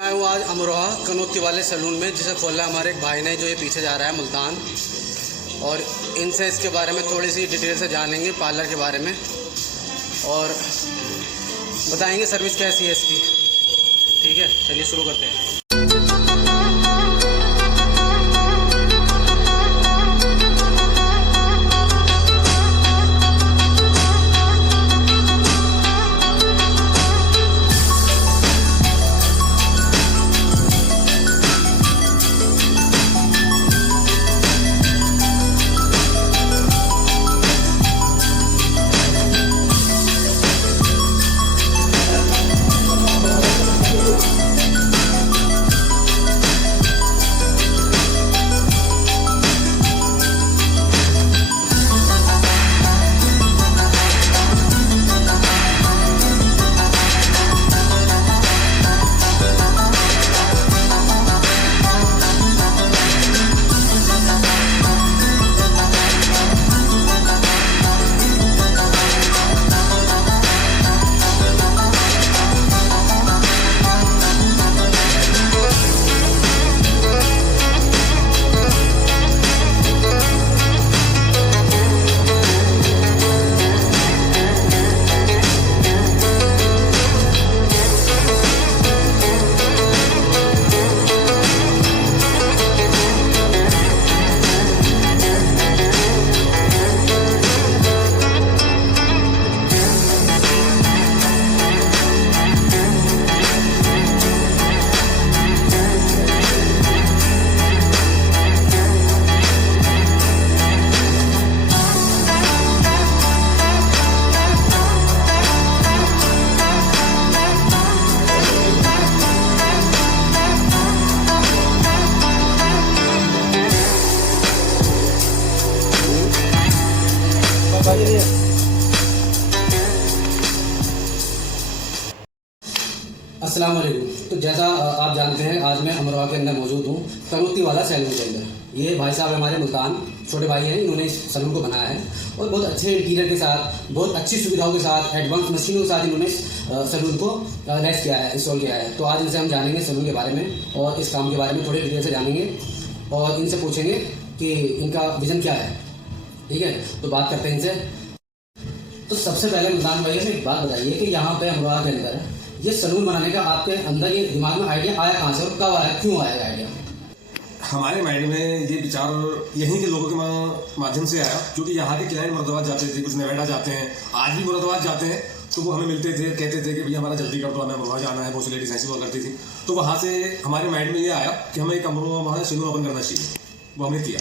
मैं हूँ आज अमरोहा कनौती वाले सैलून में, जिसे खोला हमारे एक भाई ने, जो ये पीछे जा रहा है मुल्तान। और इनसे इसके बारे में थोड़ी सी डिटेल से जानेंगे, पार्लर के बारे में, और बताएंगे सर्विस कैसी है इसकी। ठीक है, चलिए शुरू करते हैं। अस्सलाम वालेकुम। तो जैसा आप जानते हैं, आज मैं अमरोहा के अंदर मौजूद हूँ, कनौती वाला सैलून के अंदर। ये भाई साहब हमारे मुल्तान छोटे भाई हैं, इन्होंने इस सैलून को बनाया है और बहुत अच्छे इंटीरियर के साथ, बहुत अच्छी सुविधाओं के साथ, एडवांस मशीनों के साथ इन्होंने इस सैलून को लैस किया है, इंस्टॉल किया है। तो आज इनसे हम जानेंगे सैलून के बारे में और इस काम के बारे में थोड़ी डिटेल से जानेंगे और इनसे पूछेंगे कि इनका विजन क्या है। ठीक है, तो बात करते हैं इनसे। तो सबसे पहले मुल्तान भाई से एक बात बताइए कि यहाँ पे अमरोहा के अंदर ये सैलून बनाने का आपके अंदर ये दिमाग में आइडिया आया कहाँ से और कब आया, क्यों आया आइडिया? हमारे माइंड में ये विचार यहीं के लोगों के माध्यम से आया, क्योंकि यहाँ के क्लाइंट मुरादाबाद जाते थे, कुछ नोएडा जाते हैं, आज भी मुरादाबाद जाते हैं। तो वो हमें मिलते थे, कहते थे कि भैया हमारा जल्दी कर दो, हमें अमरोहा जाना है। बहुत सी लेडीज ऐसी हुआ करती थी। तो वहाँ से हमारे माइंड में ये आया कि हमें एक अमरोहा वहाँ सैलून ओपन करना चाहिए। वो हमने किया।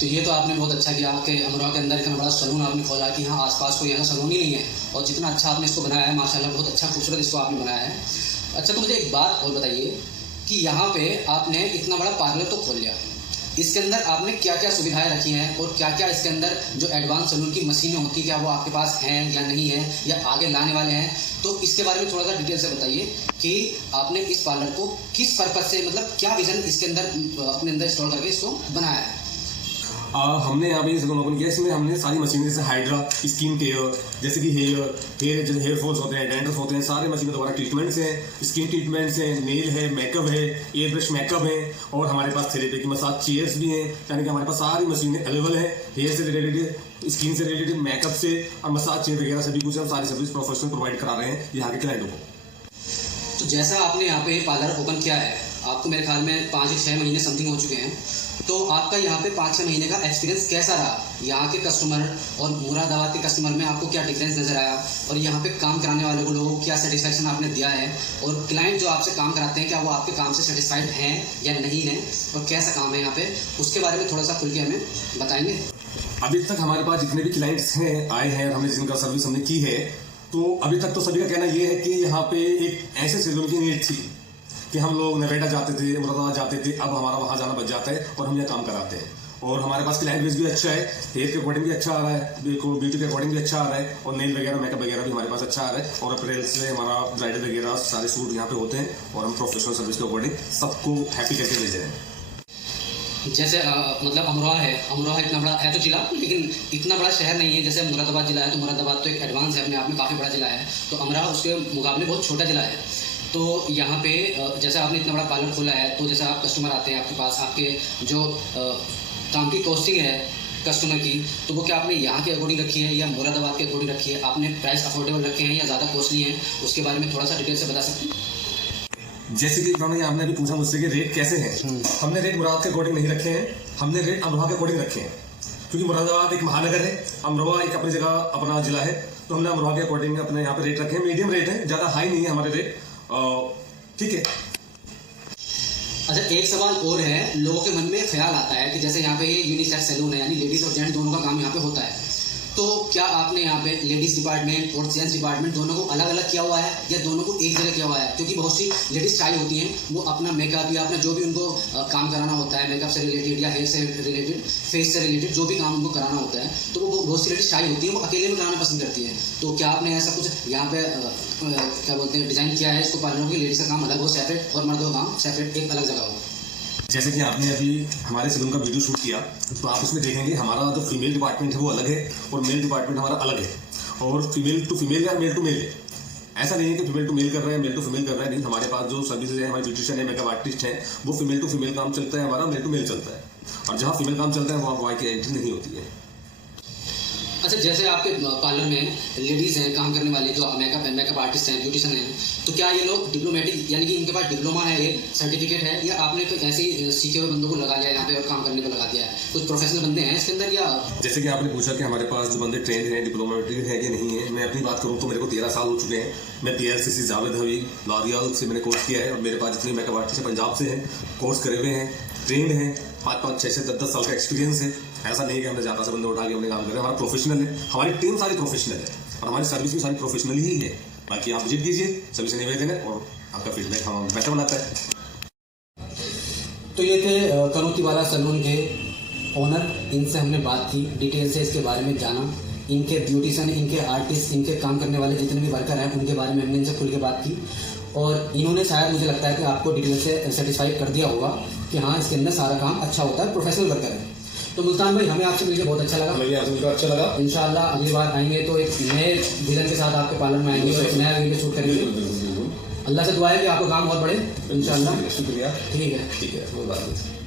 तो ये तो आपने बहुत अच्छा किया कि अमरोहा के अंदर इतना बड़ा सैलून आपने खोला कि हाँ आसपास कोई ऐसा सैलून ही नहीं है, और जितना अच्छा आपने इसको बनाया है माशाल्लाह, बहुत अच्छा खूबसूरत इसको आपने बनाया है। अच्छा, तो मुझे एक बात और बताइए कि यहाँ पे आपने इतना बड़ा पार्लर तो खोल लिया, इसके अंदर आपने क्या क्या सुविधाएं रखी हैं और क्या क्या इसके अंदर जो एडवांस सैलून की मशीनें होती हैं, क्या वो आपके पास हैं या नहीं है, या आगे लाने वाले हैं? तो इसके बारे में थोड़ा सा डिटेल से बताइए कि आपने इस पार्लर को किस पर्पज से, मतलब क्या विजन इसके अंदर अपने अंदर इंस्टॉल करके इसको बनाया है? हमने यहाँ पे सैलून ओपन किया, इसमें हमने सारी मशीनें जैसे हाइड्रा, स्किन केयर, जैसे कि हेयर जैसे हेयर फॉल्स होते हैं, डैंड्रफ होते हैं, सारे मशीनों द्वारा ट्रीटमेंट्स हैं, स्किन ट्रीटमेंट्स हैं, नेल है, मेकअप है, एयर ब्रश मेकअप है, और हमारे पास थेरेपी की मसाज चेयर्स भी हैं। यानी कि हमारे पास सारी मशीनें अवेलेबल हैं, हेयर से रिलेटेड, स्किन से रिलेटेड, मेकअप से और मसाज चेयर वगैरह सभी कुछ हम सारी सर्विस प्रोफेशनल प्रोवाइड करा रहे हैं यहाँ के क्लाइंटों को। तो जैसा आपने यहाँ पे पार्लर ओपन किया है, आपको मेरे ख्याल में 5 से 6 महीने समथिंग हो चुके हैं, तो आपका यहाँ पे 5-6 महीने का एक्सपीरियंस कैसा रहा? यहाँ के कस्टमर और मुरादाबाद के कस्टमर में आपको क्या डिफरेंस नज़र आया, और यहाँ पे काम कराने वाले को लोगों को क्या सेटिस्फेक्शन आपने दिया है, और क्लाइंट जो आपसे काम कराते हैं क्या वो आपके काम से सेटिस्फाइड हैं या नहीं हैं, और कैसा काम है यहाँ पे, उसके बारे में थोड़ा सा खुल के हमें बताएंगे। अभी तक हमारे पास जितने भी क्लाइंट्स हैं आए हैं, हमने जिनका सर्विस हमने की है, तो अभी तक तो सभी का कहना ये है कि यहाँ पे एक ऐसे सैलून की नीड थी कि हम लोग नोएडा जाते थे, मुरादाबाद जाते थे, अब हमारा वहाँ जाना बच जाता है और हम यहाँ काम कराते हैं। और हमारे पास क्लाइंट बेस भी अच्छा है, हेयर के अकॉर्डिंग भी अच्छा आ रहा है, ब्यूटी के अकॉर्डिंग भी अच्छा आ रहा है, और नेल वगैरह मेकअप वगैरह भी हमारे पास अच्छा आ रहा है। और अप्रैल से हमारा ब्राइडल वगैरह सारे सूट यहाँ पे होते हैं, और हम प्रोफेशनल सर्विस के अकॉर्डिंग सबको हैप्पी करके भेज रहे हैं। जैसे मतलब अमरोहा इतना बड़ा है तो जिला, लेकिन इतना बड़ा शहर नहीं है जैसे मुरादाबाद जिला है। तो मुरादाबाद तो एक एडवांस है, अपने आप में काफ़ी बड़ा जिला है, तो अमरोहा उसके मुकाबले बहुत छोटा जिला है। तो यहाँ पे जैसे आपने इतना बड़ा पार्लर खोला है, तो जैसे आप कस्टमर आते हैं आपके पास, आपके जो काम की कॉस्टिंग है कस्टमर की, तो वो क्या आपने यहाँ के अकॉर्डिंग रखी है या मुरादाबाद के अकॉर्डिंग रखी है? आपने प्राइस अफोर्डेबल रखे हैं या ज़्यादा कॉस्टली हैं? उसके बारे में थोड़ा सा डिटेल से बता सकते हैं? जैसे कि उन्होंने आपने अभी पूछा मुझसे कि रेट कैसे हैं, हमने रेट मुराद के अकॉर्डिंग नहीं रखे हैं, हमने रेट अमरोहा के अकॉर्डिंग रखे हैं। क्योंकि मुरादाबाद एक महानगर है, अमरोहा एक अपनी जगह अपना जिला है, तो हमने अमरोहा के अकॉर्डिंग अपने यहाँ पे रेट रखे हैं। मीडियम रेट है, ज़्यादा हाई नहीं है हमारे रेट, ठीक है। अच्छा, एक सवाल और है, लोगों के मन में ख्याल आता है कि जैसे यहाँ पे ये यूनिसेक्स सैलून है, यानी लेडीज और जेंट्स दोनों का काम यहाँ पे होता है, तो क्या आपने यहाँ पे लेडीज डिपार्टमेंट और जेंट्स डिपार्टमेंट दोनों को अलग अलग किया हुआ है या दोनों को एक जगह किया हुआ है? क्योंकि बहुत सी लेडीज शाई होती हैं, वो अपना मेकअप या अपना जो भी उनको काम कराना होता है, मेकअप से रिलेटेड या हेयर से रिलेटेड, फेस से रिलेटेड जो भी काम उनको कराना होता है, तो वो बहुत सी लेडीज शाई होती है, वो अकेले में कराना पसंद करती है। तो क्या आपने ऐसा कुछ यहाँ पे क्या बोलते हैं डिजाइन किया है इसको पार्लर की, लेडीज का काम अलग हो सेपरेट और मर्दों का काम सेपरेट एक अलग जगह हो? जैसे कि आपने अभी हमारे सैलून का वीडियो शूट किया, तो आप उसमें देखेंगे हमारा जो फीमेल डिपार्टमेंट है वो अलग है और मेल डिपार्टमेंट हमारा अलग है, और फीमेल टू फीमेल या मेल टू मेल है। ऐसा नहीं है कि फीमेल टू मेल कर रहे हैं, मेल टू फीमेल कर रहे हैं, नहीं। हमारे पास जो सर्विसेज है, हमारे ब्यूटिशियन है, मेकअप आर्टिस्ट है, वो फीमेल टू फीमेल काम चलता है, हमारा मेल टू मेल चलता है। और जहाँ फीमेल काम चलता है वहाँ बॉय की एंट्री नहीं होती है। अच्छा, जैसे आपके पार्लर में लेडीज़ हैं काम करने वाले, जो मेकअप आर्टिस्ट हैं, ब्यूटिशियन हैं, तो क्या ये लोग डिप्लोमेटिक, यानी कि इनके पास डिप्लोमा है, एक सर्टिफिकेट है, या आपने कोई ऐसे ही सीखे हुए बंदों को लगा लिया यहाँ पे और काम करने पर लगा दिया है? कुछ प्रोफेशनल बंदे हैं इसके अंदर या? जैसे कि आपने पूछा कि हमारे पास जो बंदे ट्रेंड हैं डिप्लोमेटिक है कि नहीं है, मैं अपनी बात करूँ तो मेरे को 13 साल हो चुके हैं। मैं PLCC जावेद हवी लॉरियल से मैंने कोर्स किया है, और मेरे पास जितने मेकअप आर्टिस्ट पंजाब से हैं, कोर्स करे हुए हैं, ट्रेंड हैं, 5-5, 6 से 10 साल का एक्सपीरियंस है। ऐसा नहीं है कि हमने ज़्यादा से बंदे उठा के हमने काम कर रहे हैं। हमारा प्रोफेशनल है, हमारी टीम सारी प्रोफेशनल है, और हमारी सर्विस भी सारी प्रोफेशनल ही है। बाकी आप विजिट कीजिए, सभी से निवेदन है, और आपका फीडबैक हम बेटर बनाता है। तो ये थे कनौतीवाला सैलून के ओनर, इनसे हमने बात की, डिटेल से इसके बारे में जाना, इनके ब्यूटिशियन, इनके आर्टिस्ट, इनके काम करने वाले जितने भी वर्कर हैं उनके बारे में हमने इनसे खुल के बात की, और इन्होंने शायद मुझे लगता है कि आपको डिटेल से सेटिस्फाई कर दिया होगा कि हाँ इसके अंदर सारा काम अच्छा होता है, प्रोफेशनल वर्कर है। तो मुल्तान भाई, हमें आपसे मिलकर बहुत अच्छा लगा। मुझे आपसे मिलकर अच्छा लगा। इंशाल्लाह अगली बार आएंगे तो एक नए विजन के साथ आपके पार्लर में आएंगे और एक नया वीडियो शूट करेंगे। अल्लाह से दुआ है कि आपका काम बहुत बढ़े इंशाल्लाह। शुक्रिया। ठीक है। कोई बात नहीं।